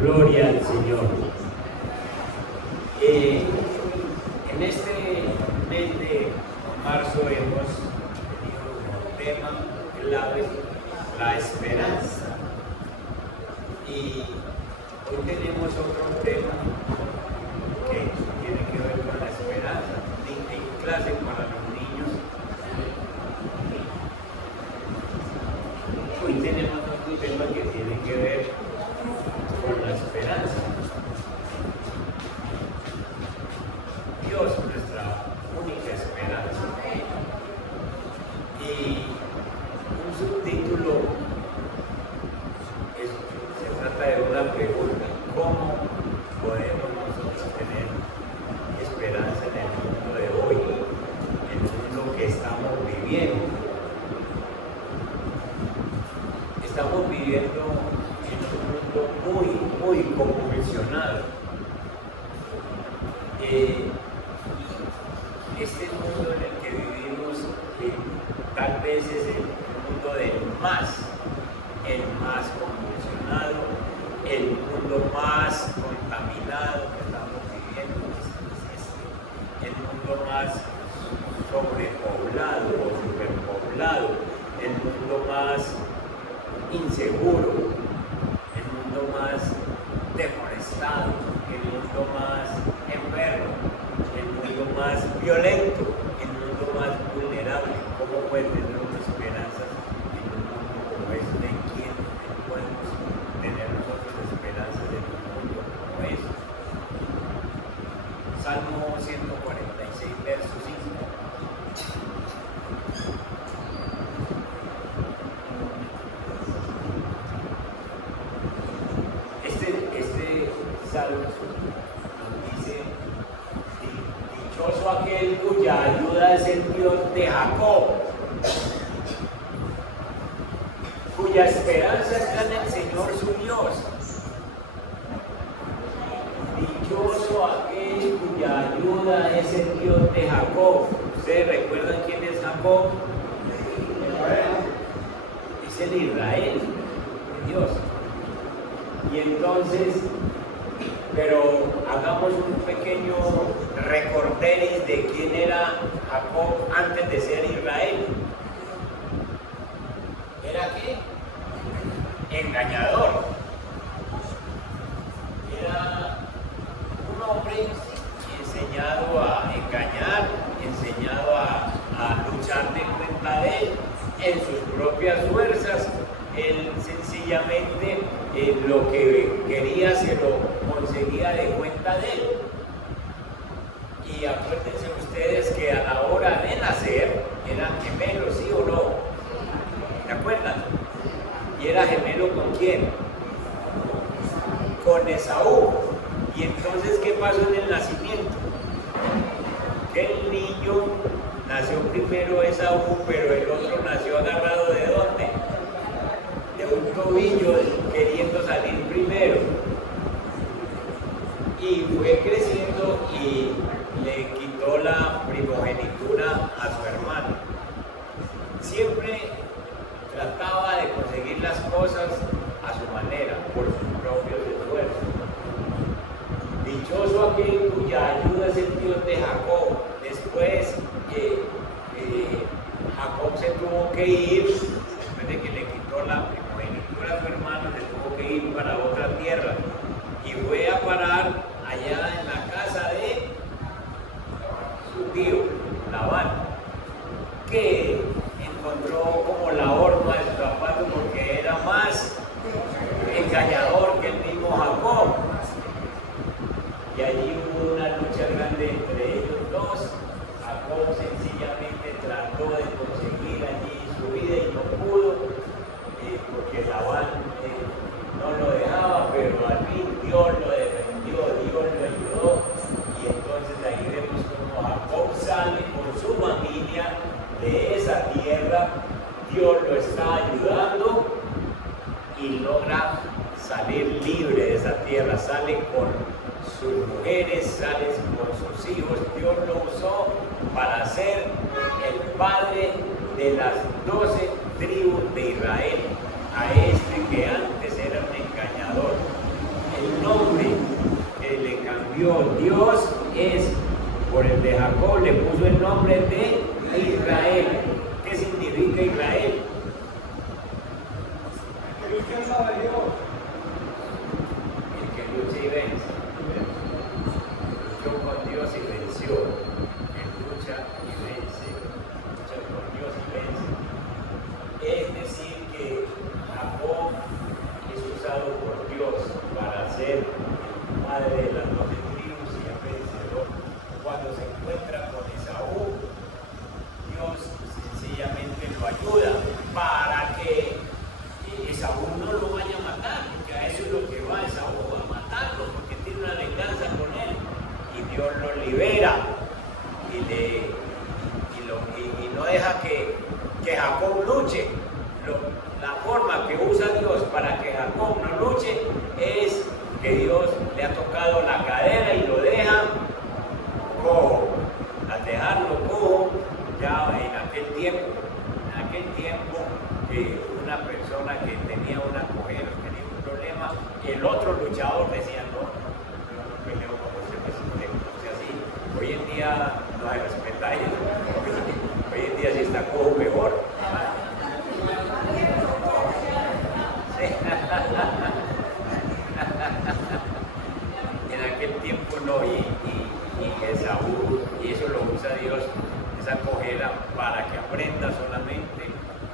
Gloria al Señor. En este mes de marzo hemos tenido como tema clave la esperanza. Y hoy tenemos otro tema que tiene que ver con la esperanza. En clase para los niños. Hoy tenemos otro tema que tiene que ver con la esperanza. Dios, nuestra única esperanza. Y un subtítulo se trata de una pregunta: ¿cómo podemos nosotros tener esperanza en el mundo de hoy, en el mundo que estamos viviendo? Estamos viviendo en un mundo muy convulsionado. Este mundo en el que vivimos tal vez es el mundo el más convulsionado, el mundo más contaminado que estamos viviendo, el mundo más sobrepoblado o superpoblado, el mundo más inseguro, el mundo más deforestado, el mundo más enfermo, el mundo más violento, el mundo más vulnerable. ¿Cómo puede tener una esperanza en un mundo como este? ¿De quién podemos tener nosotros esperanzas en un mundo como este? Salmo 146, verso 5. Este salmo nos dice: dichoso aquel cuya ayuda es el Dios de Jacob, cuya esperanza está en el Señor su Dios. Dichoso aquel cuya ayuda es el Dios de Jacob. ¿Ustedes recuerdan quién es Jacob? Es el Israel de Dios. Y entonces, pero hagamos un pequeño recorderis de quién era Jacob antes de ser Israel. ¿Era qué? Engañador. Era un hombre enseñado a engañar, enseñado a luchar de cuenta de él, en sus propias fuerzas. Él sencillamente lo que quería se lo conseguía de cuenta de él. Y acuérdense ustedes que a la hora de nacer eran gemelos, ¿sí o no? ¿Se acuerdan? ¿Y era gemelo con quién? Con Esaú. Y entonces, ¿qué pasó en el nacimiento? Que el niño nació primero Esaú, pero el otro nació agarrado ¿de dónde? De un tobillo, queriendo salir primero. Y fue creciendo y le quitó la primogenitura a su hermano. Siempre trataba de conseguir las cosas a su manera, por sus propios esfuerzos. Dichoso aquel cuya ayuda es el Dios de Jacob. Después Jacob se tuvo que ir, después de que le quitó la primogenitura a su hermano, se tuvo que ir para otra tierra y fue a parar allá en la casa de su tío Labán, que encontró como la horma de su zapato porque era más engañador que el mismo Jacob. Y allí hubo una lucha grande entre ellos dos. Jacob sencillamente trató de conseguir allí su vida y no pudo, porque Labán no lo dejaba, pero al fin Dios lo defendió, Dios lo ayudó. Y entonces ahí vemos como Jacob sale con su familia de esa tierra. Dios lo está ayudando y logra salir libre de esa tierra. Sale con sus mujeres, sale con sus hijos. Dios lo usó para ser el padre de las 12 tribus de Israel. A este que antes era un engañador, el de Jacob le puso el nombre de Israel. ¿Qué significa Israel? El que lucha y vence. Luchó con Dios y venció. Él lucha y vence. Lucha con Dios y vence. Es decir, que Jacob es usado por Dios para ser el padre de las 12 tribus y el vencedor. Cuando se encuentra con Esaú, Dios sencillamente lo ayuda para que Esaú no lo vaya a matar, porque a eso es lo que va Esaú, a matarlo, porque tiene una venganza con él. Y Dios lo libera y no deja que Jacob luche. La forma que usa Dios para que Jacob no luche es que Dios le ha tocado la cadera y lo deja cojo. Al dejarlo cojo, ya en aquel tiempo, una persona que tenía una cojera, tenía un problema, el otro luchador decía, no peleo como usted, así. Hoy en día no hay respeta a ellos. Hoy en día si está cojo mejor. Sí. En aquel tiempo no, y Esaú, y eso lo usa Dios, esa cojera, para que aprenda solamente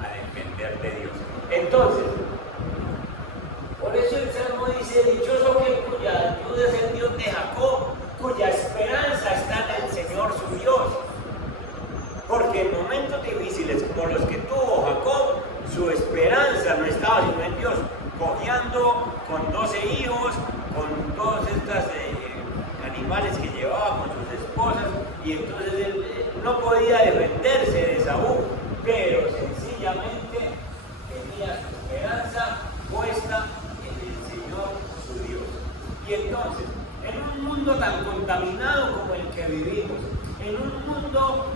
a depender de Dios. Entonces, por eso el Salmo dice, dichoso aquel cuya ayuda es el Dios de Jacob, cuya esperanza está en el Señor su Dios. Porque en momentos difíciles como los que tuvo Jacob, su esperanza no estaba sino en Dios, cojeando con 12 hijos, con todos estos animales que llevaba, con sus esposas, y entonces él no podía defenderse de Saúl, pero sencillamente tenía su esperanza puesta en el Señor su Dios. Y entonces, en un mundo tan contaminado como el que vivimos, en un mundo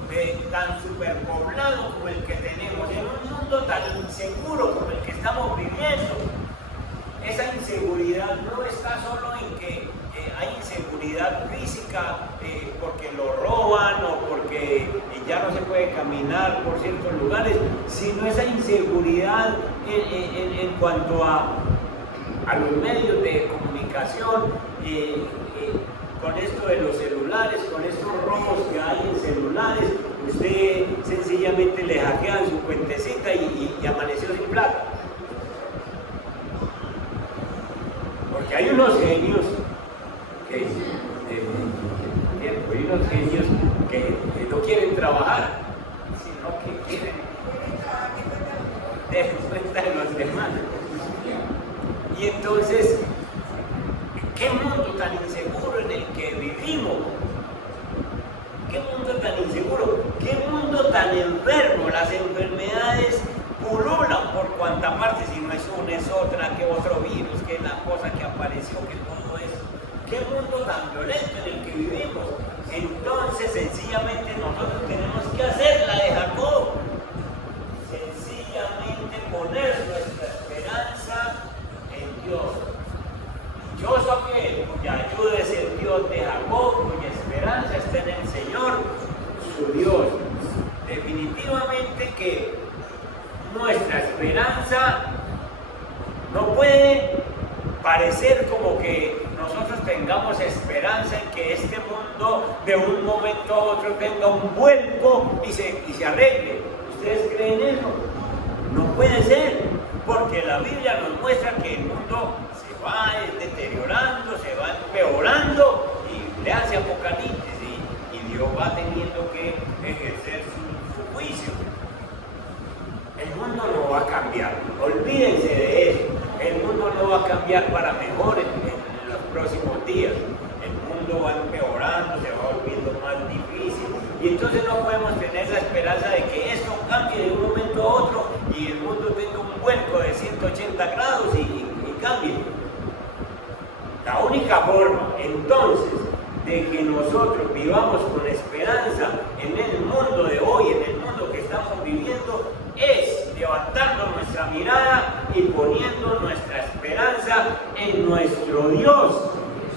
tan superpoblado como el que tenemos, en un mundo tan inseguro como el que estamos viviendo, esa inseguridad no está solo en que hay inseguridad física porque lo roban o porque ya no se puede caminar por ciertos lugares, sino esa inseguridad en cuanto a los medios de comunicación, con esto de los celulares, con estos robos que hay en celulares. Usted sencillamente le hackean su cuentecita y amaneció sin plata. Porque hay unos genios que no quieren trabajar, sino que quieren dar cuenta de los demás. Y entonces, ¿qué mundo tan inseguro en el que vivimos? ¿Qué mundo tan inseguro? ¿Qué mundo tan enfermo? Las enfermedades pululan por cuanta parte, si no es una, es otra, que otro virus, que la cosa que apareció, que todo eso. ¿Qué mundo tan violento en el que vivimos? Entonces, sencillamente nosotros tenemos que hacer la de Jacob. Sencillamente poner nuestra esperanza en Dios. Dichoso aquel cuya ayuda es el Dios de Jacob, cuya esperanza está en el Señor, su Dios. Definitivamente que nuestra esperanza no puede parecer como que nosotros tengamos esperanza en que este mundo de un momento a otro tenga un vuelco y se arregle. ¿Ustedes creen eso? No puede ser, porque la Biblia nos muestra que el mundo se va deteriorando, se va empeorando, y le hace Apocalipsis, y Dios va teniendo que ejercer su juicio. El mundo no va a cambiar, olvídense de eso. El mundo no va a cambiar para mejor en los próximos días. El mundo va empeorando, se va volviendo más difícil, y entonces no podemos tener la esperanza de que esto cambie de un momento a otro y el mundo tenga un vuelco de 180 grados y cambie. La única forma entonces de que nosotros vivamos con esperanza en el mundo de hoy, en el mundo que estamos viviendo, es levantando nuestra mirada y poniendo nuestra esperanza en nuestro Dios,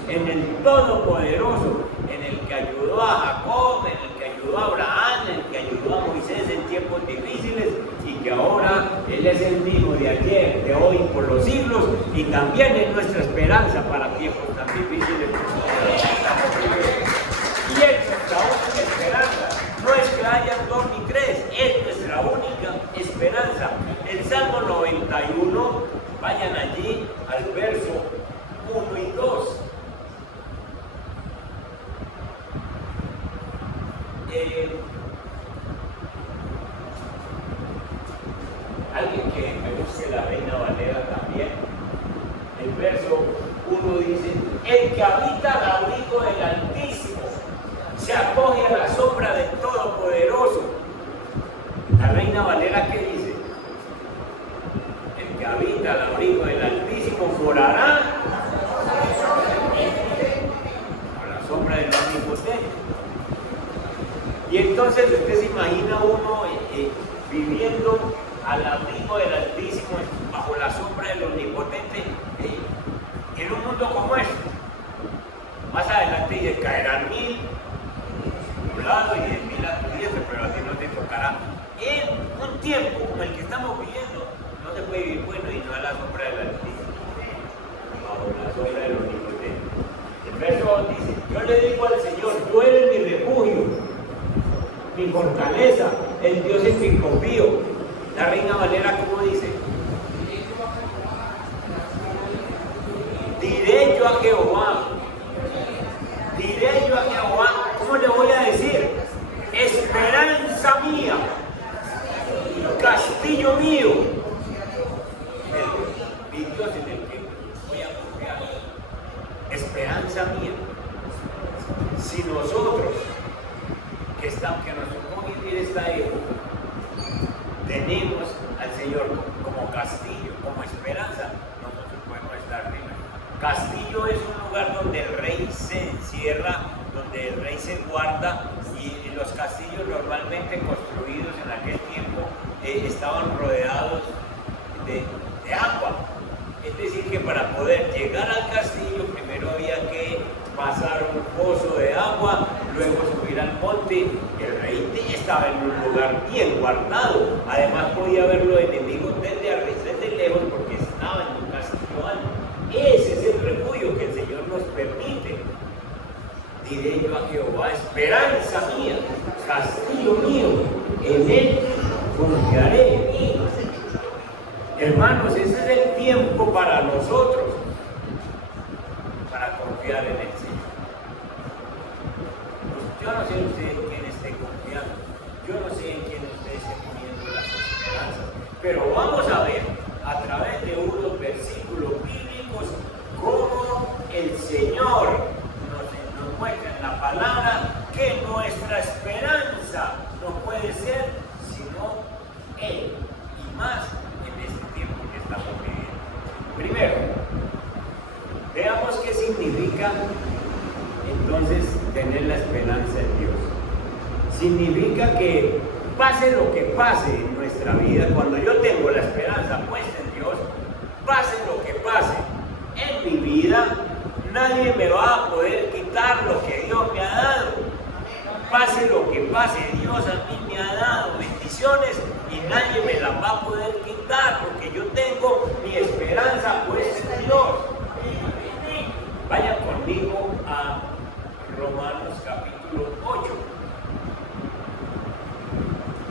en el Todopoderoso, en el que que ayudó a Jacob, en el que ayudó a Abraham, en el que ayudó a Moisés en tiempos difíciles, y que ahora Él es el mismo de ayer, de hoy, por los siglos, y también es nuestra esperanza para tiempos tan difíciles. Y es nuestra única esperanza, no es que hayan 2 ni 3, es nuestra única esperanza. El Salmo 91, vayan allí al verso 1 y 2. Alguien que me guste la Reina Valera también. El verso 1 dice: el que habita al abrigo del Altísimo se acoge a la sombra del Todopoderoso. La Reina Valera, ¿qué dice? El que habita al abrigo del Altísimo morará a la sombra del Omnipotente. Y entonces usted se imagina uno viviendo al abrigo del Altísimo, bajo la sombra del Omnipotente, en un mundo como este. Más adelante dice: caerán 1000 a un lado y 10.000 a tu diestra, pero a ti no te tocará. En un tiempo como el que estamos viviendo, no se puede vivir bueno y no a la sombra del Altísimo, bajo la sombra del Omnipotente. El verso 2 dice: yo le digo al Señor, tú eres mi refugio, mi fortaleza, el Dios en quien confío. La Reina Valera, ¿cómo dice? Diré yo a Jehová, diré yo a Jehová, ¿cómo le voy a decir? Esperanza mía, castillo mío, mi Dios en el que voy a confiar. Esperanza mía. Si nosotros, que nos tocó vivir esta época, tenemos al Señor como castillo, como esperanza, nosotros podemos estar bien. Castillo es un lugar donde el rey se encierra, donde el rey se guarda, y los castillos normalmente construidos en aquel tiempo estaban rodeados de agua. Es decir, que para poder llegar al castillo primero había que pasar un pozo de agua, luego subir al monte. El rey estaba en un lugar bien guardado, además podía ver los enemigos desde lejos porque estaba en un castillo alto. Ese es el refugio que el Señor nos permite. Diré yo a Jehová, esperanza mía, castillo mío, en Él confiaré. Hermanos, ese es el tiempo para nosotros, para confiar en el Señor. Yo no sé usted en quién esté confiando, yo no sé en quién usted esté poniendo las esperanzas, pero vamos a ver a través de unos versículos bíblicos cómo el Señor nos muestra en la palabra que nuestra esperanza no puede ser sino Él, y más en este tiempo que estamos viviendo. Primero, veamos qué significa entonces tener la esperanza en Dios. Significa que pase lo que pase en nuestra vida, cuando yo tengo la esperanza puesta en Dios, pase lo que pase en mi vida, nadie me va a poder quitar lo que Dios me ha dado. Pase lo que pase, Dios a mí me ha dado bendiciones y nadie me las va a poder quitar porque yo tengo mi esperanza puesta en Dios. Vayan conmigo a Romanos capítulo 8.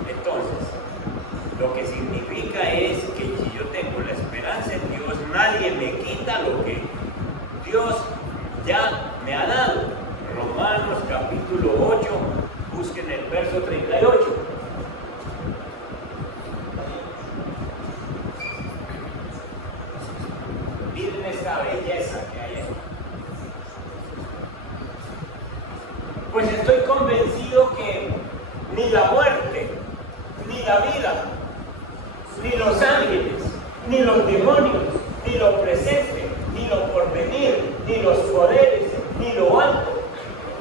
Entonces, lo que significa es que si yo tengo la esperanza en Dios, nadie me quita lo que Dios ya me ha dado. Romanos capítulo 8, busquen el verso 38. Miren esta belleza que hay aquí. Pues estoy convencido que ni la muerte, ni la vida, ni los ángeles, ni los demonios, ni lo presente, ni lo porvenir, ni los poderes, ni lo alto,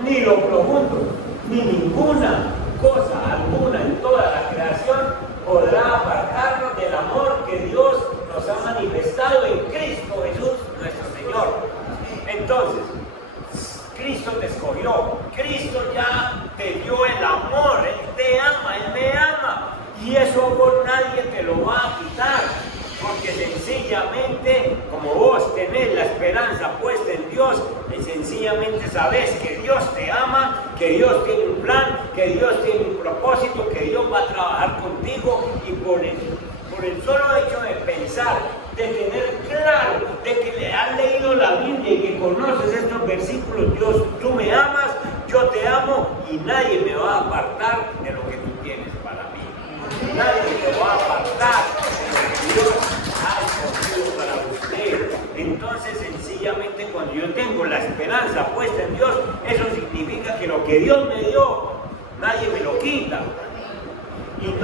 ni lo profundo, ni ninguna cosa alguna en toda la creación podrá apartarnos del amor que Dios nos ha manifestado en Cristo Jesús nuestro Señor. Entonces, Cristo te escogió, Cristo Cristo ya te dio el amor, Él te ama, Él me ama. Y eso vos nadie te lo va a quitar. Porque sencillamente, como vos tenés la esperanza puesta en Dios, y sencillamente sabés que Dios te ama, que Dios tiene un plan, que Dios tiene un propósito, que Dios va a trabajar contigo, y por el solo hecho de pensar, de tener claro, de que le has leído la Biblia y que conoces estos versículos, Dios, tú me amas, yo te amo y nadie me va a apartar de lo que tú tienes para mí. Nadie me va a apartar de lo que Dios ha escogido para usted. Entonces, sencillamente, cuando yo tengo la esperanza puesta en Dios, eso significa que lo que Dios me dio, nadie me lo quita. Y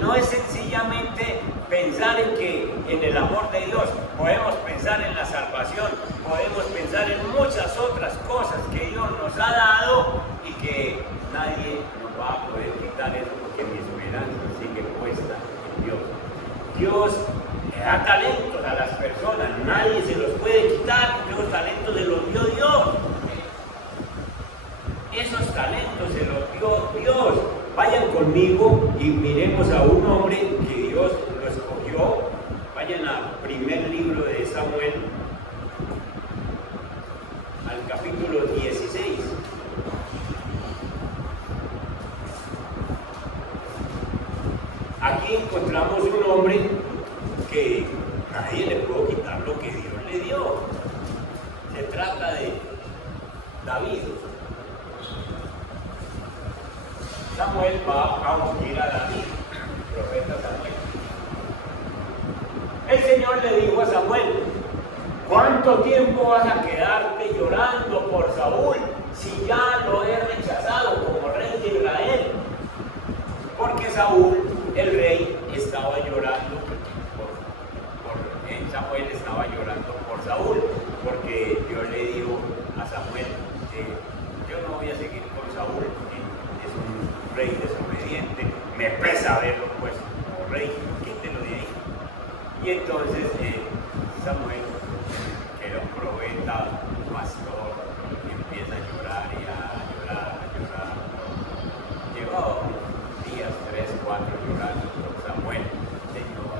no es sencillamente pensar en el amor de Dios. Podemos pensar en la salvación, podemos pensar en muchas otras cosas que Dios nos ha dado y que nadie nos va a poder quitar eso, porque mi esperanza sigue puesta en Dios. Dios da talentos a las personas, nadie se los puede quitar, los talentos se los dio Dios. Esos talentos se los dio Dios. Vayan conmigo y miremos a un hombre que Dios lo escogió. Vayan al primer libro de Samuel, al capítulo 16. Aquí encontramos un hombre que nadie le pudo quitar lo que Dios le dio. Se trata de David. Samuel va a ungir a David, el profeta Samuel. El Señor le dijo a Samuel: ¿cuánto tiempo vas a quedarte llorando por Saúl si ya lo he rechazado como rey de Israel? Porque Saúl, el rey, estaba llorando Samuel estaba llorando por Saúl, porque Dios le dijo a Samuel: yo no voy a seguir con Saúl, es un rey desobediente, me pesa verlo puesto como rey, quítelo de ahí. Y entonces Samuel, que era un profeta, un pastor, empieza a llorar y a llorar. Llevaba días, 3, 4 llorando por Samuel. Señor,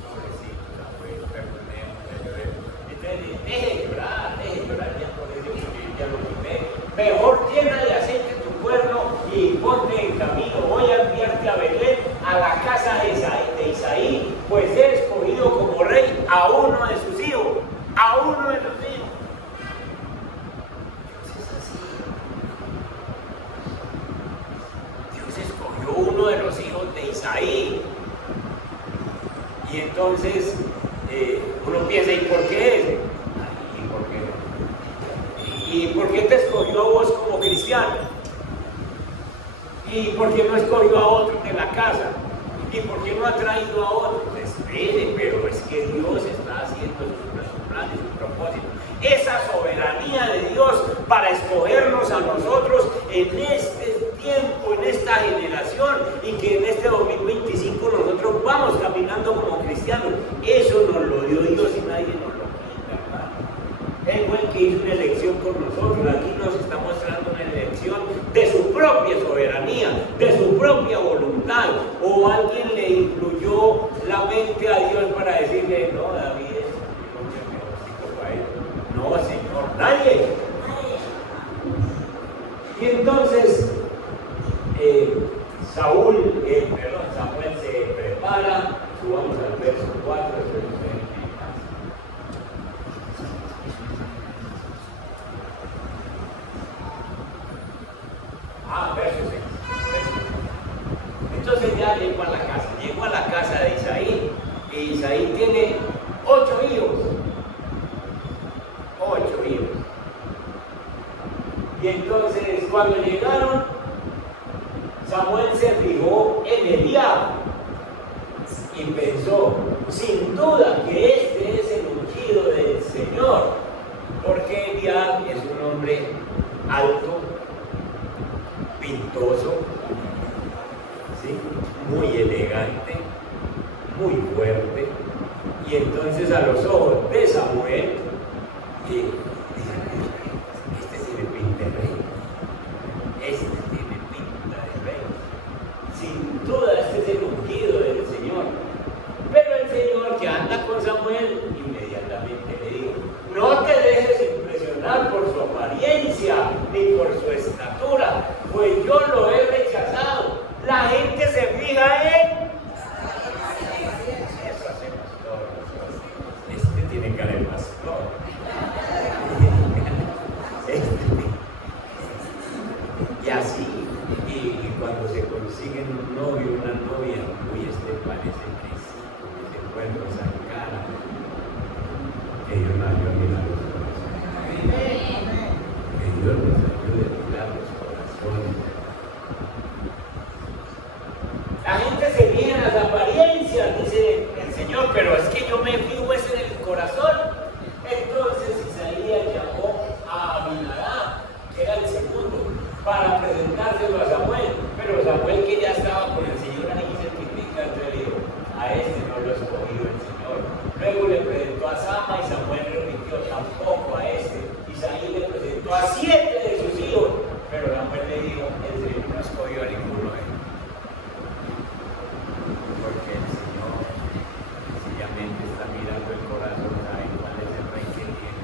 pobrecito Samuel, perdóneme, lloré. Entonces, deje de llorar ya por eso, porque ya lo quité. Mejor llena de aceite tu cuerno y ponte en camino. Voy a enviarte a Belén, a la casa de Isaí, pues he escogido como rey a uno de sus hijos, a uno de los hijos. Dios es así. Dios escogió uno de los hijos de Isaí. Y entonces uno piensa: ¿y por qué ese? ¿Y por qué no? ¿Y por qué te escogió a vos como cristiano? ¿Y por qué no escogió a otro de la casa? ¿Y por qué no ha traído a otro? Espere, pero es que Dios está haciendo sus planes, sus propósitos. Esa soberanía de Dios para escogernos a nosotros en este tiempo, en esta generación, y que en este 2025 nosotros vamos caminando como cristianos. Eso nos lo dio Dios y nadie nos lo quita, hermano. Él fue el que hizo una elección por nosotros. Aquí nos está mostrando una elección de su propia soberanía, de su propia voluntad. O alguien le influyó la mente a Dios para decirle: no, David es el hombre mejorcito para él. No, Señor, nadie. Y entonces Samuel se prepara. Subamos al verso 4. Verso 6. Entonces ya llegó a la casa de Isaí, y Isaí tiene 8 hijos. 8 hijos. Y entonces cuando llegaron, Samuel se fijó en Eliab y pensó: sin duda que este es el ungido del Señor, porque Eliab es un hombre alto, pintoso, ¿sí? Muy elegante, muy fuerte. Y entonces a los ojos de Samuel dicen: este tiene pinta de rey. tiene cara de pastor. Y así, y cuando se consiguen un novio, una novia, uy, este parece Crisito, este cuerpo, esa cara, que Dios nos ayude a mirar los corazones. Que Dios nos ayude a mirar los corazones. La gente se mira en las apariencias, dice el Señor, pero es que yo me fijo ese del corazón. Entonces Isaías llamó a Abinadab, que era el segundo, para presentárselo a Samuel, pero Samuel, que ya estaba con el Señor ahí certificado, entonces le dijo, a este no lo ha escogido el Señor. Luego le presentó a Sama y Samuel repitió, tampoco a este. Isaías le presentó a 7 de sus hijos, pero Samuel le dijo, el Señor no escogió a ninguno de ellos. Porque el Señor sencillamente está mirando el corazón, sabe cuál es el rey que tiene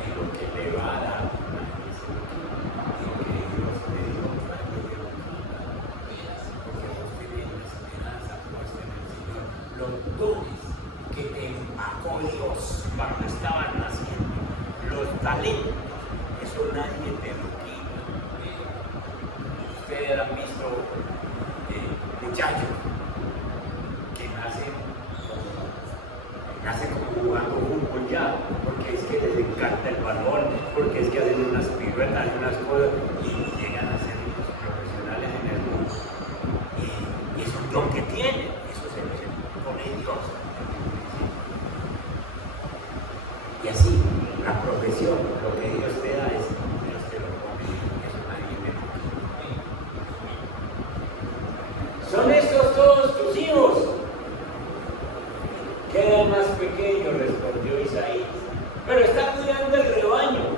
y lo que le va a dar. Los dones que te empacó Dios cuando estaban naciendo, los talentos, eso nadie te lo quita. Ustedes han visto muchachos que nacen como jugando fútbol ya, porque es que les encanta el balón, porque es que hacen unas piruetas, unas cosas y llegan a ser unos profesionales en el mundo. Y es un don que tienen, eso se los pone Dios. Y así, la profesión, lo que Dios te da es Dios te lo pone, eso nadie te lo quita. ¿Son estos todos tus hijos? Queda más pequeño, respondió Isaías, pero está cuidando el rebaño.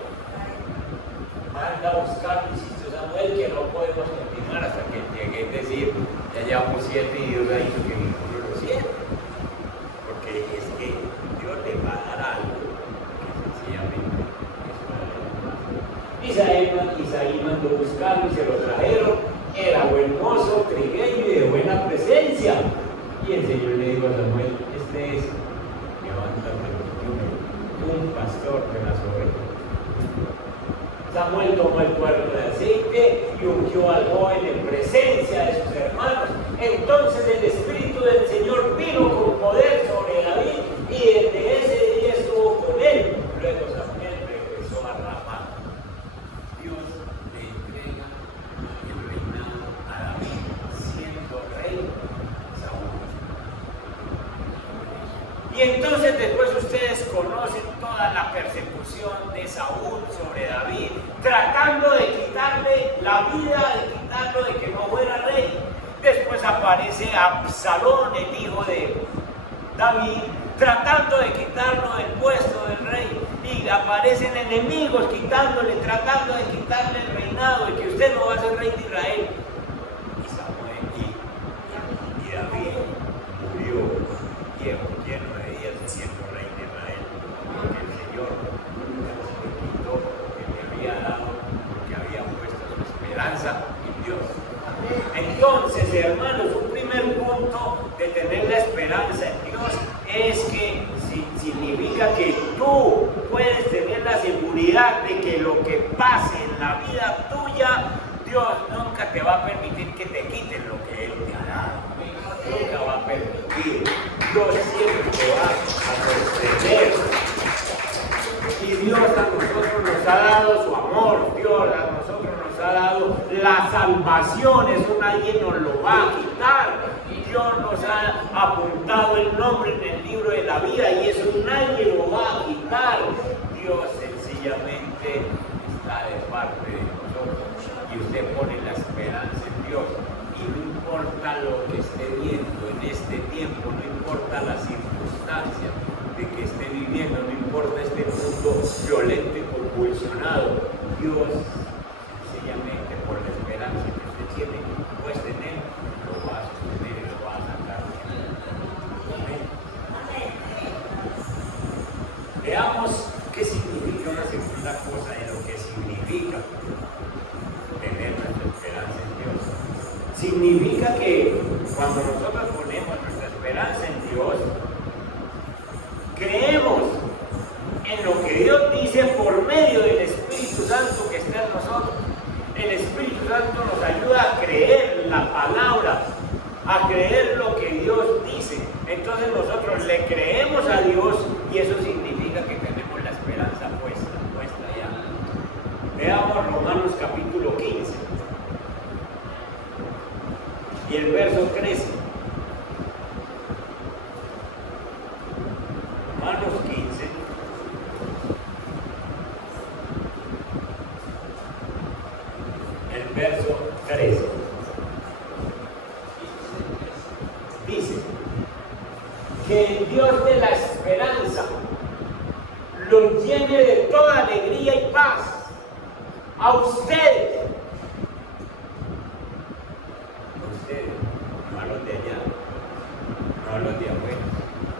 Manda a buscar, insistió Samuel, que no podemos continuar hasta que llegue a decir, ya llevamos 7 y Dios ha dicho que ninguno los 7. Porque es que Dios le va a dar algo que sencillamente es para Isaías mandó buscarlo y se lo trajeron. Era buen mozo, trigueño y de buena presencia. Y el Señor le dijo a Samuel, este es, levántate, un pastor de las ovejas. Samuel tomó el cuerno de aceite y ungió al joven en presencia de sus hermanos. Entonces el Espíritu del Señor vino con poder sobre David y desde ese día estuvo con él. Luego Samuel regresó a Ramá. Dios le entrega el reinado a David, siendo rey Saúl. Y entonces después ustedes conocen toda la persecución de Saúl sobre David, tratando de quitarle la vida, de quitarlo de que no fuera rey. Después aparece Absalón, el hijo de David, tratando de quitarlo del puesto del rey. Y aparecen enemigos quitándole, tratando de quitarle el reinado, y que usted no va a ser rey de Israel. Y Samuel y David murió viejo, lleno de días, siendo rey de Israel, porque el Señor nunca se le quitó lo que le había dado, porque había puesto su esperanza en Dios. Entonces, hermanos, un primer punto de tener la esperanza en Dios es que significa que tú puedes tener la seguridad de que lo que pase en la vida tuya, Dios nunca te va a permitir que te quiten lo que Él te ha dado. Nunca va a permitir. Dios siempre te va a sostener. Y Dios a nosotros nos ha dado su amor. Dios a nosotros nos ha dado la salvación. Eso nadie nos lo va a quitar. Dios nos ha apuntado el nombre en el libro de la vida y eso nadie lo va a quitar. Dios sencillamente está de parte de nosotros y usted pone la esperanza en Dios. Y no importa lo que esté viendo en este tiempo, no importa las circunstancias de que esté viviendo, no importa este mundo violento y convulsionado, Dios sencillamente por la esperanza que usted tiene puesta en Él, lo va a sostener y lo va a sacar. Amén. Veamos qué significa una segunda cosa de lo que significa tener nuestra esperanza en Dios. Significa que cuando nosotros ponemos nuestra esperanza en Dios, creemos nosotros. El Espíritu Santo nos ayuda a creer la palabra, a creer lo que Dios dice. Entonces nosotros le creemos a Dios y eso significa que tenemos la esperanza puesta ya. Veamos Romanos capítulo 15 y el verso 13. Romanos 15. El verso 13. Dice que el Dios de la esperanza los llene de toda alegría y paz a ustedes, no a los de allá, no a los de afuera,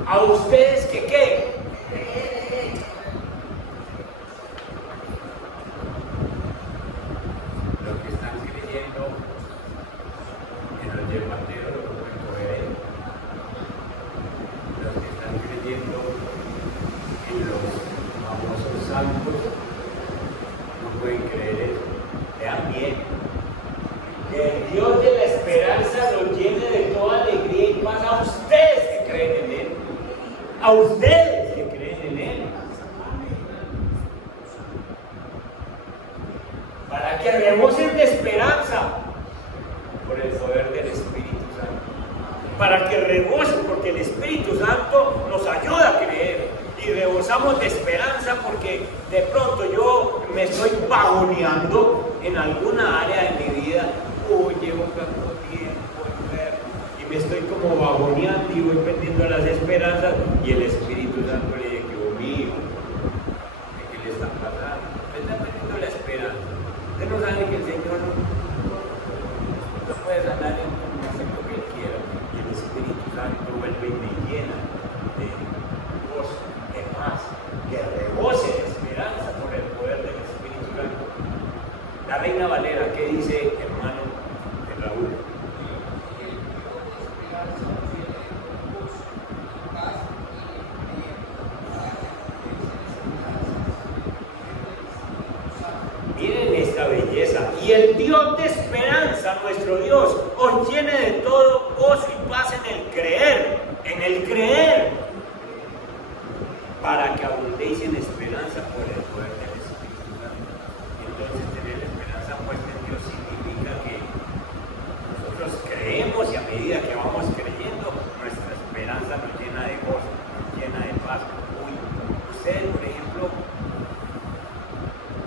a ustedes que ¿qué? Los que están creyendo en los yepateros lo pueden coger ellos. Los que están creyendo en los famosos santos no pueden creer eso. Vean bien, que el Dios de la esperanza los llene de toda alegría y paz a ustedes que creen en Él. A ustedes que creen en Él. Para que rebosen de esperanza por el poder del Espíritu Santo. Para que rebosen, porque el Espíritu Santo nos ayuda a creer. Y rebosamos de esperanza porque de pronto yo me estoy bajoneando en alguna área de mi vida. Llevo tanto tiempo enfermo y me estoy como bajoneando y voy perdiendo las esperanzas. Y el Espíritu Santo le dice que mío, ¿qué le está pasando? Me está perdiendo la esperanza. Usted no sabe que el Señor no puede sanar en un momento que Él quiera. Y el Espíritu Santo vuelve y me llena de gozo, de paz, que rebose de esperanza por el poder del Espíritu Santo. La Reina Valera, ¿qué dice, hermano de Raúl? Miren esta belleza. Y el Dios de esperanza, nuestro Dios, os llene de todo gozo y paz en el creer, para que abundéis en esperanza por el poder del Espíritu Santo. Entonces, tener esperanza puesta en Dios significa que nosotros creemos y a medida que vamos creyendo, nuestra esperanza nos llena de gozo, nos llena de paz. Ustedes, por ejemplo,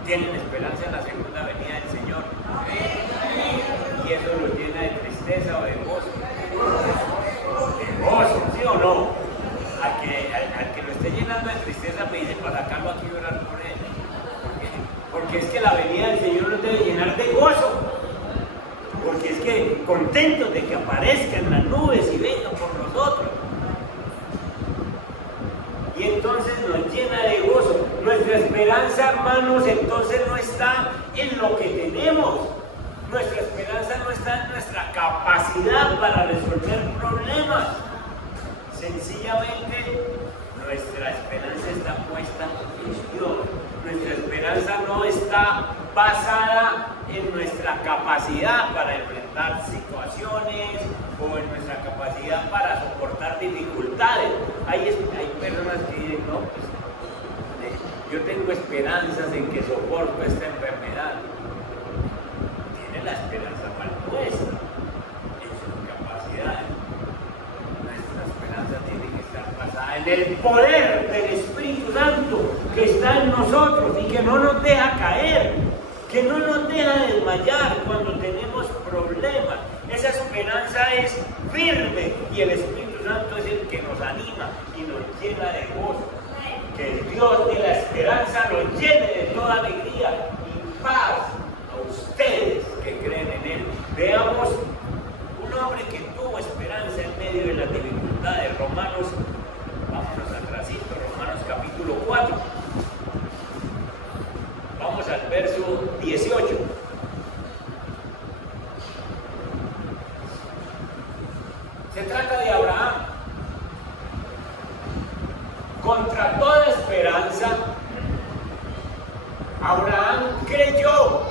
tienen esperanza en la segunda venida del Señor. Y eso los llena de tristeza o de gozo. De gozo, ¿sí o no? Al que lo esté llenando de tristeza me dice para sacarlo aquí y orar por él. Porque es que la venida del Señor nos debe llenar de gozo. Porque es que contentos de que aparezca en las nubes y venga por nosotros. Y entonces nos llena de gozo. Nuestra esperanza, hermanos, entonces no está en lo que tenemos. Nuestra esperanza no está en nuestra capacidad para resolver problemas. Sencillamente, nuestra esperanza está puesta en Dios. Nuestra esperanza no está basada en nuestra capacidad para enfrentar situaciones o en nuestra capacidad para soportar dificultades. Hay personas que dicen, no, pues, yo tengo esperanzas en que soporto esta enfermedad. Tiene la esperanza mal puesta en sus capacidades. Nuestra esperanza tiene que estar basada en el poder del Espíritu Santo que está en nosotros y que no nos deja caer, que no nos deja desmayar cuando tenemos problemas. Esa esperanza es firme y el Espíritu Santo es el que nos anima y nos llena de gozo. Que el Dios de la esperanza nos llene de toda alegría y paz a ustedes que creen en Él. Veamos un hombre que tuvo esperanza en medio de las dificultades. Romanos, vámonos atrásito, Romanos capítulo 4. Vamos al verso 18. Se trata de Abraham. Contra toda esperanza, Abraham creyó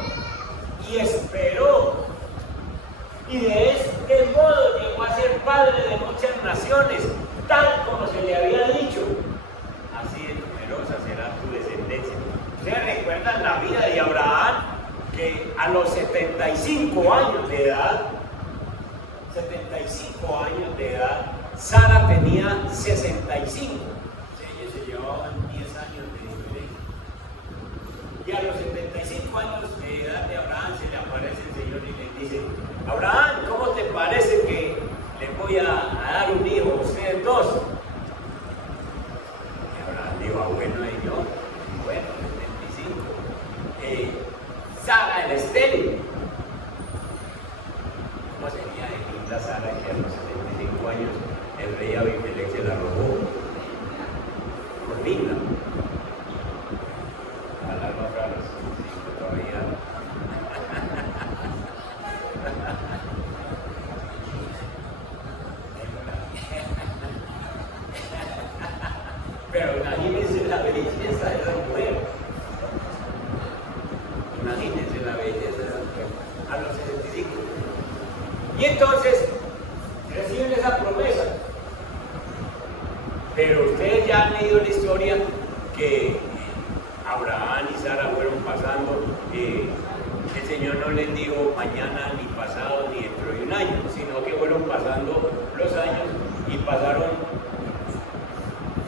recuerdan la vida de Abraham, que a los 75 años de edad, Sara tenía 65. Ellos se llevaban 10 años de diferencia. Y a los 75 años de edad de Abraham se le aparece el Señor y le dice: Abraham, ¿cómo te parece que les voy a dar un hijo a ustedes dos? Y Abraham dijo: bueno, y yo, bueno, 75. Sara, el estéril. ¿Cómo sería de linda Sara que a los 75 años el rey Abimelech se la robó? Por linda. Ojalá no fuera a los 75 todavía. Pero imagínense la belleza de esa mujer. Imagínense la belleza de esa mujer a los 75. Y entonces reciben esa promesa. Pero ustedes ya han leído la historia que Abraham y Sara fueron pasando. El Señor no les dijo mañana, ni pasado, ni dentro de un año, sino que fueron pasando los años y pasaron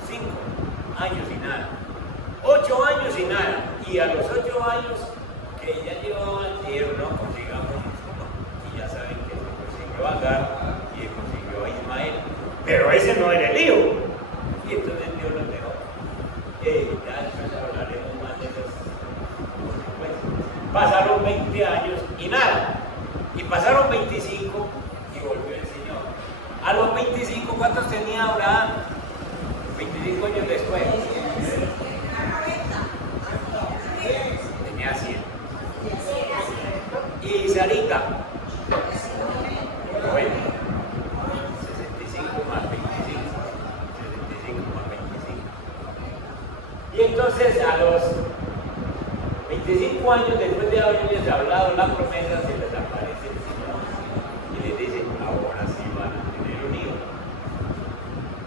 5 años y nada, 8 años y nada. Y a los 8 años que ya llevaban, dijeron: no, consigamos uno. Y ya saben que se consiguió a Agar y se consiguió a Ismael. Pero ese no era el hijo. Y entonces Dios los dejó. Ya después hablaremos más de esas consecuencias. Pasaron 20 años y nada. Y pasaron 25 y volvió el Señor. A los 25, ¿cuántos tenía Abraham? 25 años después. Tenía 100. Y Sarita, bueno, 65 más 25. 65 más 25. Y entonces a los 25 años después de haberles hablado la promesa, se les aparece el Señor y les dice: ahora sí van a tener un hijo.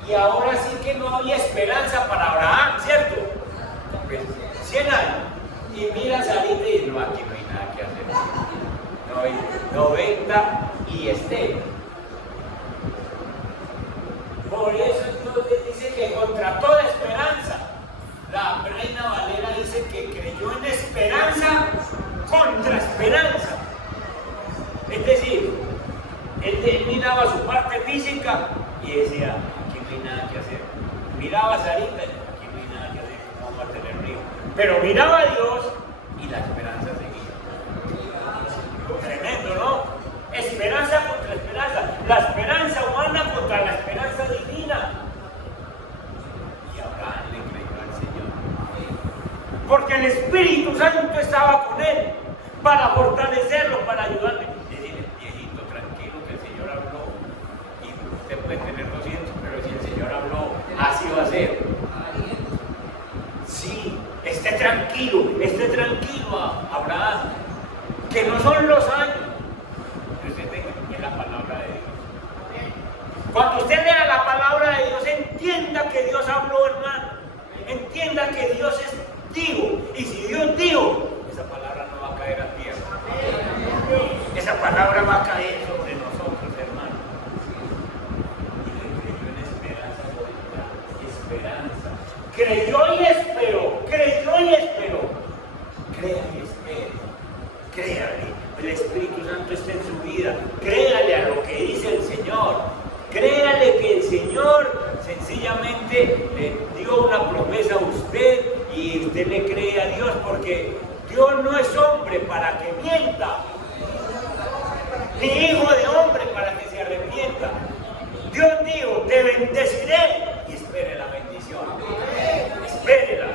Y ahora sí que no había esperanza para Abraham, ¿cierto? Pues 100 años. Y mira a Sarita y dice: no, aquí no hay nada que hacer. No hay 90 y estéril. Por eso entonces dice que contra toda esperanza, la Reina Valera dice que creyó en esperanza contra esperanza. Es decir, él miraba su parte física y decía: aquí no hay nada que hacer. Miraba a Sarita y decía: aquí no hay nada que hacer, vamos a tener un hijo. Pero miraba a Dios y la esperanza seguía. Tremendo, ¿no? Esperanza contra esperanza. La esperanza humana contra la esperanza divina. Y Abraham le creyó al Señor. Porque el Espíritu Santo estaba con él para fortalecerlo, para ayudarle. Decirle: viejito, tranquilo, que el Señor habló. Y usted puede tener 200, pero si el Señor habló, así va a ser. Sí, esté tranquilo, Abraham, que no son los años. Usted tenga en la palabra de Dios. Cuando usted lea la palabra de Dios, entienda que Dios habló, hermano. Entienda que Dios es dijo. Y si Dios dijo, esa palabra no va a caer a tierra. Esa palabra va a caer sobre nosotros, hermano. Y le creyó en esperanza contra esperanza. Creyó y esperó. Crea y espere. Créale. El Espíritu Santo está en su vida. Créale a lo que dice el Señor. Créale que el Señor sencillamente le dio una promesa a usted y usted le cree a Dios, porque Dios no es hombre para que mienta, ni hijo de hombre para que se arrepienta. Dios dijo: te bendeciré, y espere la bendición. Espérela.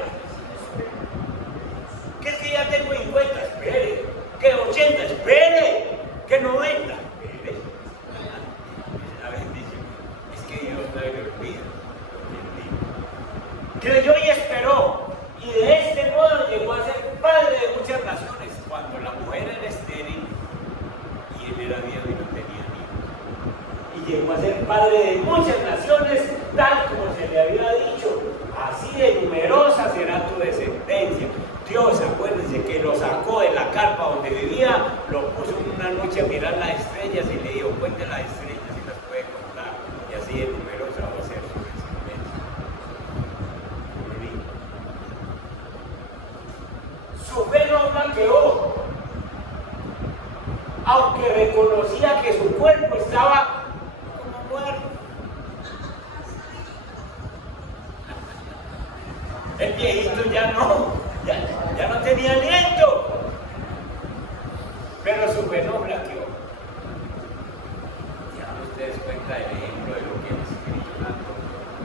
Que es que ya tengo 50, espere. Que 80, espere. Que 90, espere. La bendición. Es que Dios no le olvida. Creyó y esperó. Y de este modo llegó a ser padre de muchas naciones. Cuando la mujer era estéril y él era viejo y no tenía hijos. Y llegó a ser padre de muchas naciones, tal blanqueó, aunque reconocía que su cuerpo estaba como muerto. El viejito ya no tenía aliento, pero su fe no blanqueó. Ya ustedes cuenta del ejemplo de lo que es Espíritu Santo.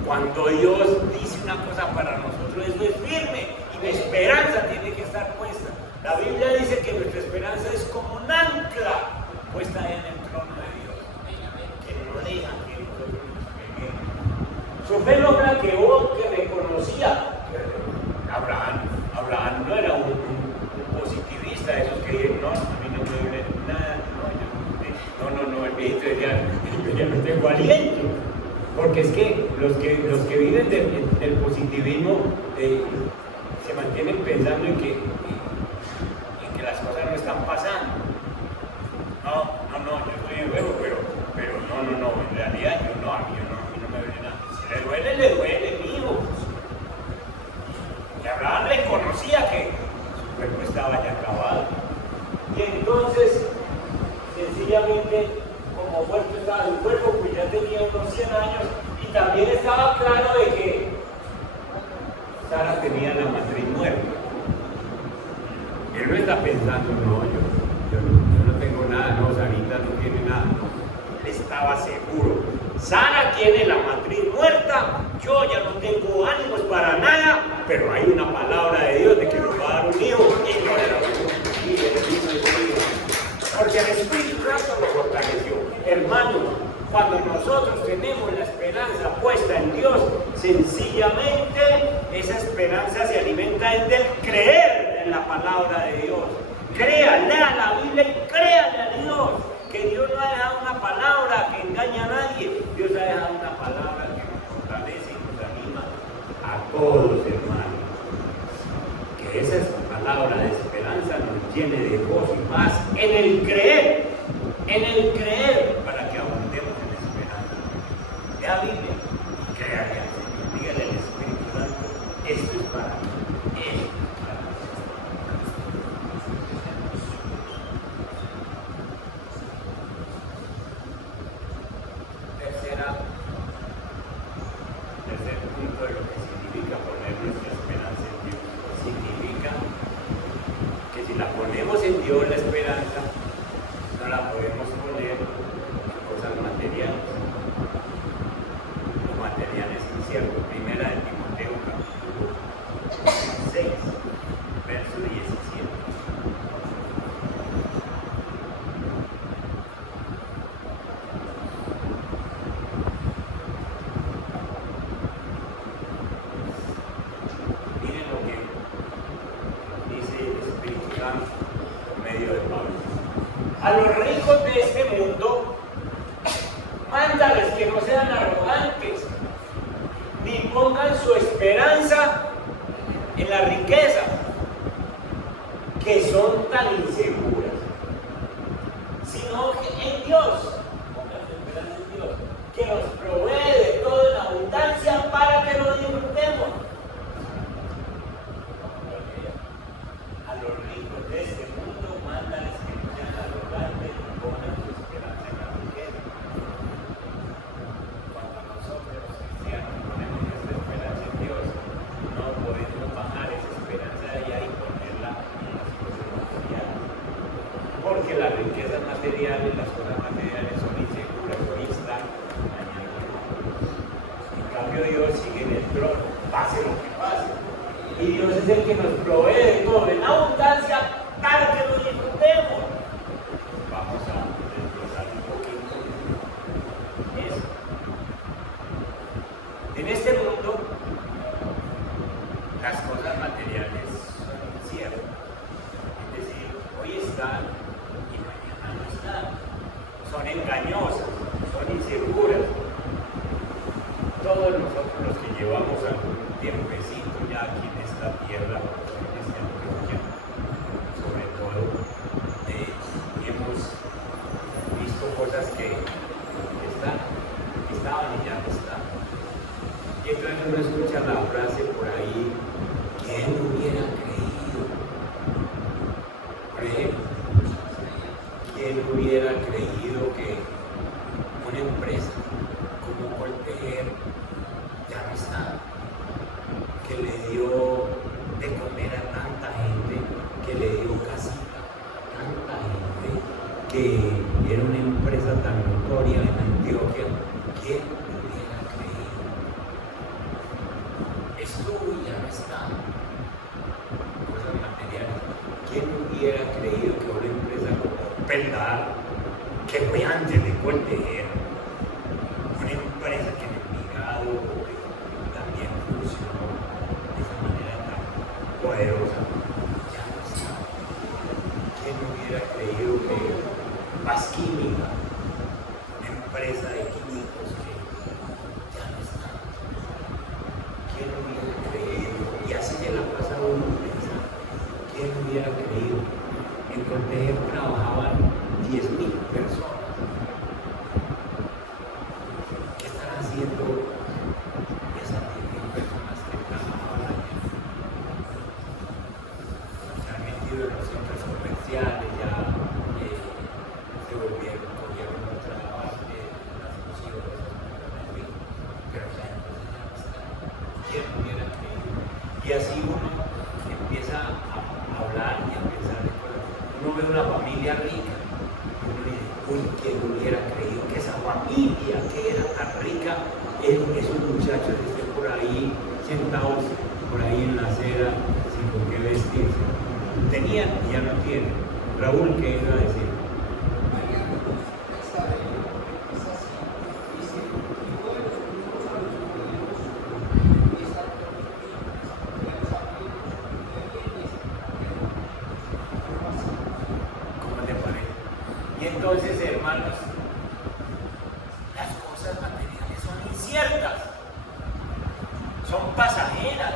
Cuando Dios dice una cosa para nosotros, eso es firme y la esperanza tiene que estar puesta. La Biblia dice que nuestra esperanza es como un ancla puesta en el trono de Dios, que no deja que nosotros nos peguemos. Su fe no blanqueó, que reconocía. Abraham no era un positivista, de esos que dicen, no, a mí no me duele nada, no, el viejito decía, yo ya no tengo aliento. Porque es que los que viven del positivismo se mantienen pensando en que las cosas no están pasando. No, yo estoy luego, pero no, en realidad a mí no me duele nada. Si le duele, mijo. Y Abraham reconocía que su cuerpo estaba ya acabado. Y entonces, sencillamente, como muerto estaba su cuerpo, pues ya tenía unos 100 años, y también estaba claro de que Sara tenía la matriz muerta. Él no está pensando, no, yo no tengo nada, no, Sarita no tiene nada. Él estaba seguro. Sara tiene la matriz muerta, yo ya no tengo ánimos para nada, pero hay una palabra de Dios de que nos va a dar un hijo, y no era un hijo. Porque el Espíritu Santo lo fortaleció. Hermanos, cuando nosotros tenemos la esperanza puesta en Dios, sencillamente esa esperanza se alimenta del creer en la palabra de Dios. Lea la Biblia y créale a Dios, que Dios no ha dejado una palabra que engaña a nadie. Dios ha dejado una palabra que nos fortalece y nos anima a todos, hermanos. Que esa palabra de esperanza nos llene de gozo y paz en el creer, para que abundemos en esperanza. Lea la Biblia y créale al Señor, dígale al Espíritu Santo, esto es para mí, esto es para mí. Tercer punto de lo que significa poner nuestra esperanza en Dios. Significa que si la ponemos en Dios la esperanza, no la podemos poner en cosas materiales. Lo material es incierto. Primera de Timoteo, capítulo 6, verso 17. Miren lo que dice el Espíritu Santo por medio de Pablo. A los ricos de este mundo, mándales que no sean arrogantes, ni pongan su esperanza en la riqueza, que son tan inseguras, sino que en Dios, pongan su esperanza en Dios, que nos provee de todo en abundancia para que lo disfrutemos. A los ricos de este mundo, mándales que no sean arrogantes ni pongan su esperanza en la riqueza. Cuando nosotros los cristianos ponemos nuestra esperanza en Dios, no podemos bajar esa esperanza de allá y ponerla en las cosas materiales. Porque las riquezas materiales, las cosas materiales son inseguras, hoy están mañana no. En cambio Dios sigue en el trono, pase lo que pase. Y Dios es el que nos provee de todo en abundancia para que lo disfrutemos. Vamos a desglosar un poquito eso. En este mundo, las cosas materiales son inciertas. Es decir, hoy están y mañana no están. Son engañosas, son inseguras. Todos nosotros los que llevamos algún tiempecito ya aquí en esta tierra, en esta Antioquia, sobre todo, hemos visto cosas que estaban y ya no están. Y entonces uno escucha la frase por ahí, ¿quién hubiera creído ¿Quién hubiera creído que una empresa como Peldar, que fue antes de Coltejer, una empresa que en Envigado también funcionó de esa manera tan poderosa, ya no está? ¿Quién hubiera creído que Paz Química, una empresa de químicos que ya no está? ¿Quién hubiera creído? Y así se la pasa uno pensando. ¿Quién hubiera creído? En Coltejer trabajaban 10.000 personas. ¿Qué están haciendo esas 10.000 personas que trabajaban allá? Se han metido en los centros comerciales, ya se volvieron, cogieron otra base, las fusiones, pero ya entonces ya no está. ¿Quién hubiera creído? Y así uno empieza a hablar y a pensar de cosas. Uno ve una familia rica, y uno dice, uy, ¿quién hubiera creído que esa familia que era tan rica, esos muchachos estén por ahí sentados, por ahí en la acera, sin con qué vestirse? Tenían y ya no tienen. Raúl, ¿qué iba a decir? Y entonces, hermanos, las cosas materiales son inciertas, son pasajeras,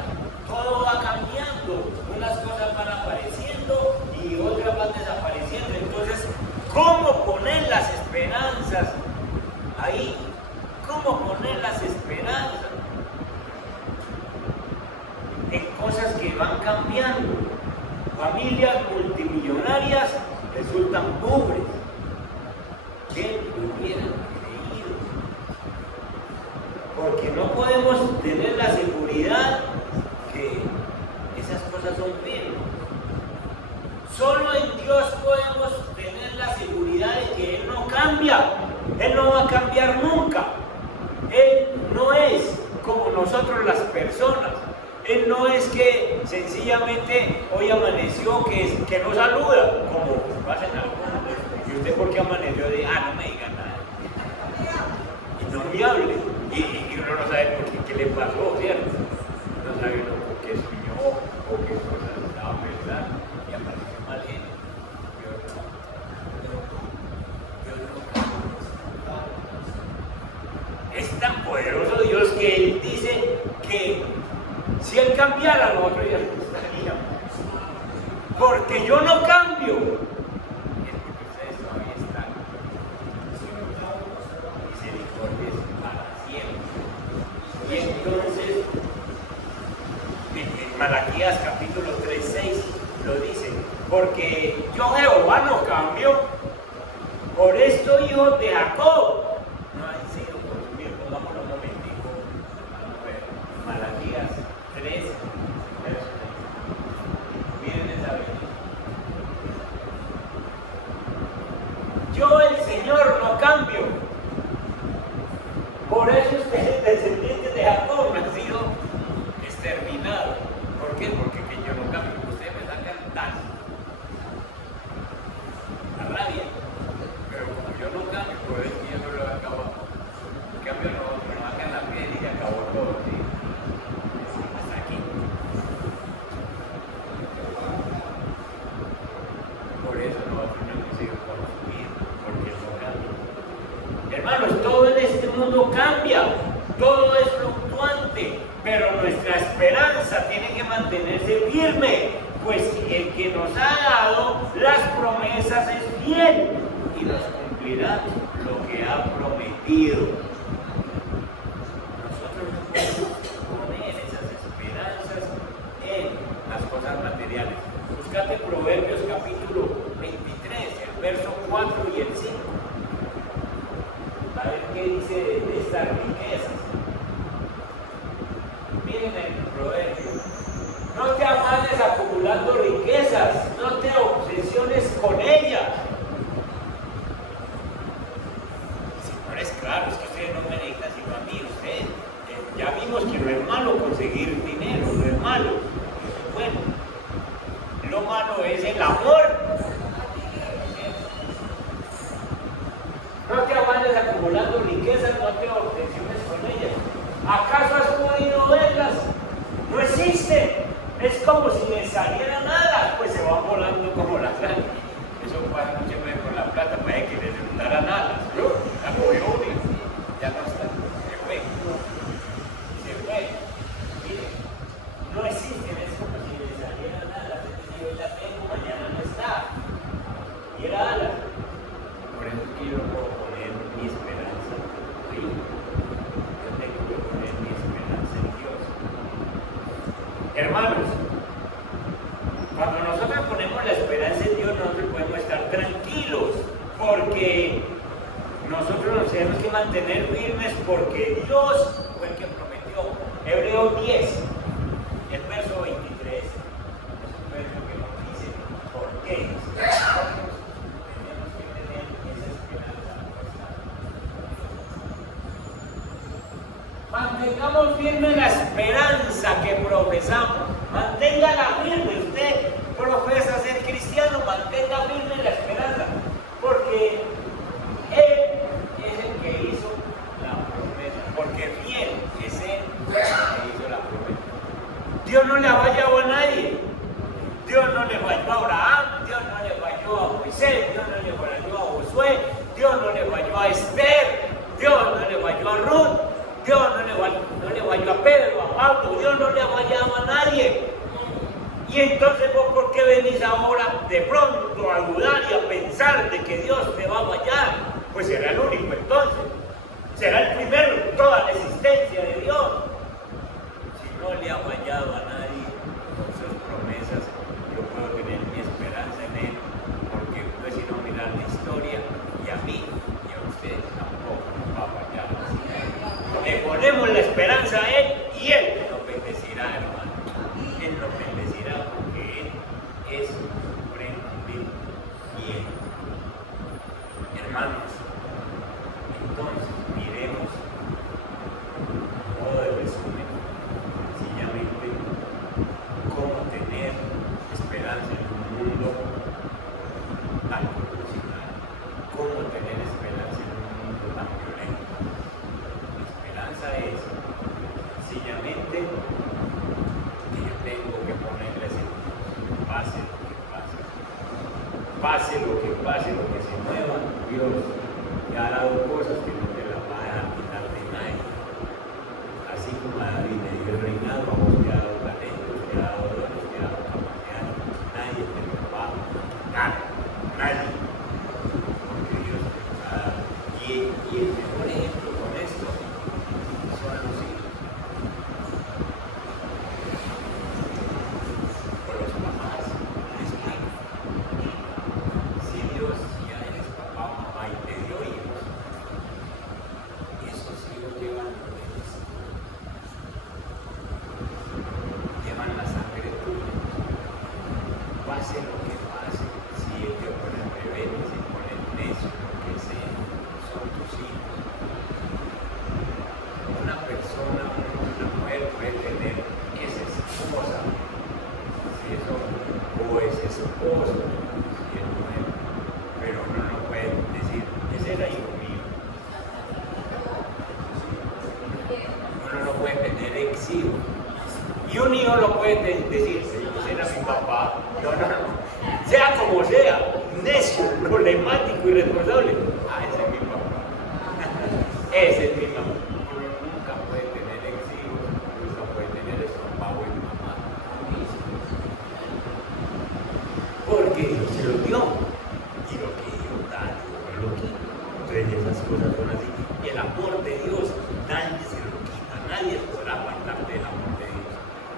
todo va cambiando, unas cosas van apareciendo y otras van desapareciendo. Entonces, ¿cómo poner las esperanzas ahí? ¿Cómo poner las esperanzas en cosas que van cambiando? Familias multimillonarias resultan pobres. ¿Quién hubiera creído? Porque no podemos tener la seguridad que esas cosas son firmes. Solo en Dios podemos tener la seguridad de que Él no cambia. Él no va a cambiar nunca. Él no es como nosotros las personas. Él no es que sencillamente hoy amaneció que no saluda, como pasa en algunos. ¿Y usted por qué amaneció? De, no me diga nada. Y no me hable. Y uno no sabe por qué le pasó, ¿cierto? No sabe uno por qué soñó o qué cosas estaba pensando. Y apareció mal gente. Es tan poderoso Dios que Él dice que si Él cambiara, nosotros ya no estaríamos. Porque yo no cambio. Y entonces, en Malaquías capítulo 3:6 lo dice, porque yo Jehová no cambio, por esto hijos de Jacob no han sido consumidos. Pongámoslo un momentico, Malaquías 3, verso 6. Miren esa bendición. Yo el Señor no cambio. Por eso ustedes, descendientes de Jacob, han sido exterminados. ¿Por qué? Porque que yo no cambio. Ustedes me sacan tan la rabia. Pero como yo no cambio, pues es que yo no lo he acabado. En cambio, no, me sacan la piel y se acabó todo. ¿Sí? Hasta aquí. Por eso nosotros no hemos sido consumidos, porque no cambia. Hermanos, todo en este mundo cambia, todo es fluctuante, pero nuestra esperanza tiene que mantenerse firme, pues el que nos ha dado las promesas es fiel y nos cumplirá lo que ha prometido. Nosotros no podemos poner esas esperanzas en las cosas materiales. Búscate Proverbios capítulo 23, el verso 4 y el 5. A ver qué dice de estas riquezas. Miren el proverbio. No te amanes acumulando riquezas, no te obsesiones con ellas. Señores, claro, es que ustedes no me necesitan sino a mí, ustedes. Ya vimos que no es malo conseguir dinero, no es malo, eso es bueno. Lo malo hermano, es el amor. No te aguantes acumulando riquezas, no te obsesiones con ellas. ¿Acaso has podido verlas? No existen. Es como si les saliera nada, pues se van volando como las alas. Eso pasa mucho más con la plata, para que les daran alas. ¿No? La cogió, ya no está. Se fue. Se fue. Mire, no existen, es como si les saliera nada. Yo la tengo, mañana no está. Y era alas. Por eso quiero poner mi esperanza en Dios. Yo tengo que poner mi esperanza en Dios. Hermanos, cuando nosotros ponemos la esperanza en Dios, nosotros podemos estar tranquilos, porque nosotros nos tenemos que mantener firmes, porque Dios fue el que prometió. Hebreos 10, el verso 23, es un verso que nos dice por qué tenemos que tener esa esperanza. Mantengamos firme la esperanza que profesamos. Manténgala firme. Usted profesa ser cristiano, mantenga firme la esperanza. Porque Él es el que hizo la promesa. Porque fiel es Él el que hizo la promesa. Dios no le ha fallado a nadie. Dios no le falló a Abraham, Dios no le falló a Moisés, Dios no le falló a Josué, Dios no le falló a Esther, Dios no le falló a Ruth. Dios no le falló a Pedro, a Pablo, Dios no le ha fallado a nadie. Y entonces vos, ¿por qué venís ahora de pronto a dudar y a pensar de que Dios te va a fallar? Pues será el único entonces. Será el primero en toda la existencia de Dios. Si no le ha fallado a nadie con sus promesas, yo puedo tener mi esperanza en Él, porque pues si no mirar la historia, y a mí y a ustedes tampoco nos va a fallar. Le ponemos la esperanza a Él y Él nos bendecirá, hermano. Él nos bendecirá porque Él es supremamente bien. Hermanos, entonces miremos modo de resumen, sencillamente, cómo tener esperanza en un mundo tan convulsionado, cómo tener esperanza en un mundo tan violento. Es sencillamente que yo tengo que ponerle sentido, pase lo que pase, pase lo que pase, lo que se mueva, Dios te ha dado cosas que no te las va a quitar de nadie. Así como a David le dio el reinado, a vos te ha dado talentos, te ha dado dones, te ha dado capacidades, nadie te lo va a quitar, nadie, porque Dios te lo ha dado. Y el mejor ejemplo con esto son los hijos, o los papás. Les explico. Si Dios ya eres papá o mamá y te dio hijos, esos hijos llevan la sangre tuya. Pase lo que pase, si él te pone rebelde, se pone necio, lo que sea, son tus hijos. Una persona, una mujer puede tener esa esposa, si es hombre, o ese esposo, si es mujer, pero uno no puede decir, ese era hijo mío. Uno no puede tener ex hijo. Y un hijo lo puede decir, ese era mi papá. No. Sea como sea, necio, problemático, irresponsable. Ese es mi papá. Ese es mi mamá. Uno nunca puede tener ex hijos, nunca puede tener papá o mamá. Porque Dios se lo dio. Y lo que Dios da, Dios lo quita. Entonces esas cosas son así. Y el amor de Dios, nadie se lo quita. Nadie podrá apartarte del amor de Dios.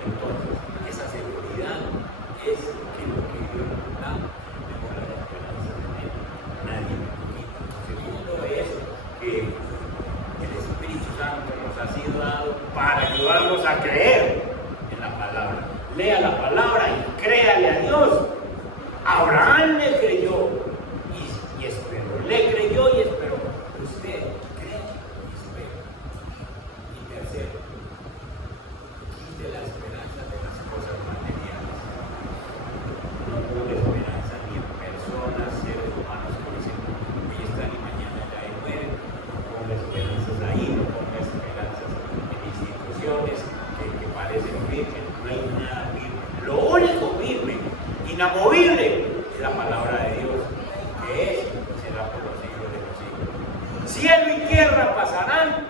Entonces, esa seguridad es que lo que Dios nos da, tenemos la esperanza de Él. Nadie nos lo quita. Segundo es que el Espíritu Santo nos ha sido dado para ayudarnos a creer en la palabra. Lea la palabra y créale a Dios. Abraham le creyó y esperó. Le creyó y esperó. Usted cree y espera. Y tercero, quite la esperanza de las cosas materiales. No ponga esperanza ni en personas, seres humanos que dicen, hoy están y mañana ya mueren. No ponga esperanzas ahí, no ponga esperanzas en instituciones que parecen firmes, no hay nada firme. Lo único firme, inamovible, es la palabra de Dios, que es, será por los siglos de los siglos. Cielo y tierra pasarán,